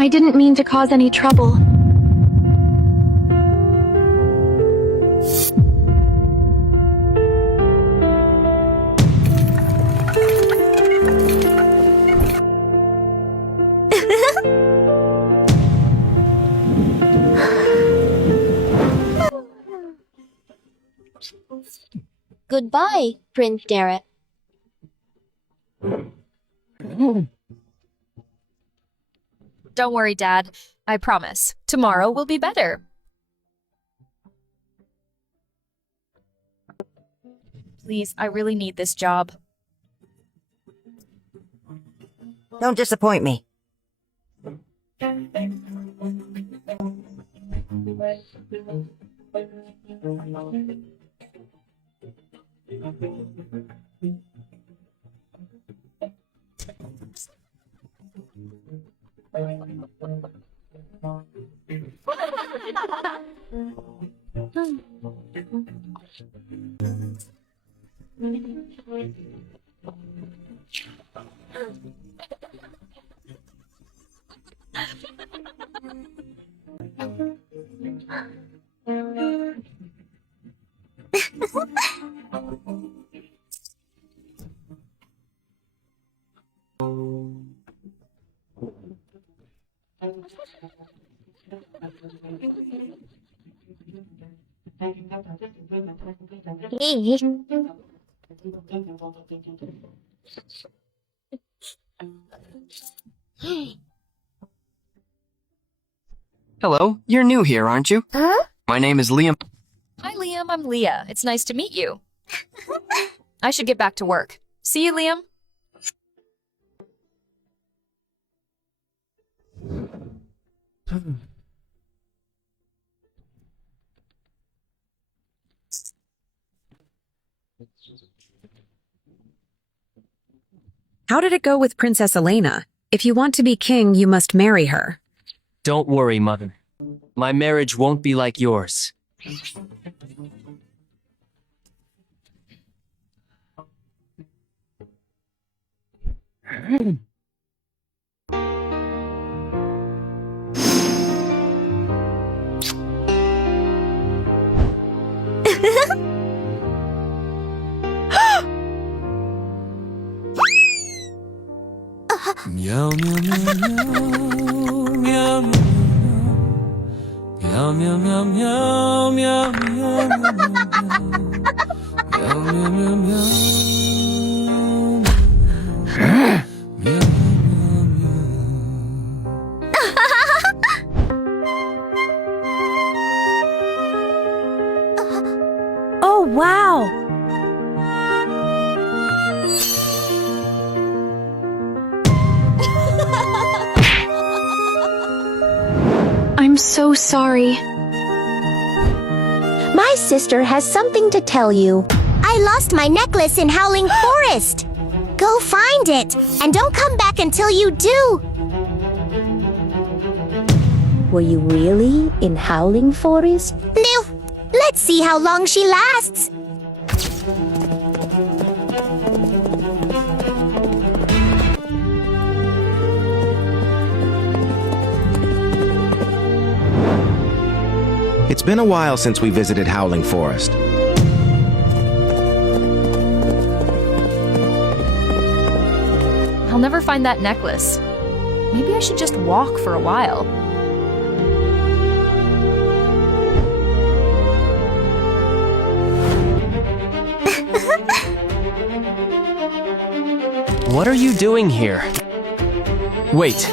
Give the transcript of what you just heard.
I didn't mean to cause any trouble. Goodbye, Prince Derek. Don't worry, Dad. I promise. Tomorrow will be better. Please, I really need this job. Don't disappoint me. Hello, you're new here, aren't you? Huh? My name is Liam. Hi, Liam. I'm Leah. It's nice to meet you. I should get back to work. See you, Liam. How did it go with Princess Elena? If you want to be king, you must marry her. Don't worry, Mother. My marriage won't be like yours. Meow meow meow meow meow meow meow meow meow meow meow meow meow. Oh, wow! I'm so sorry. My sister has something to tell you. I lost my necklace in Howling Forest. Go find it, and don't come back until you do. Were you really in Howling Forest? No. Let's see how long she lasts. It's been a while since we visited Howling Forest. I'll never find that necklace. Maybe I should just walk for a while. What are you doing here? Wait,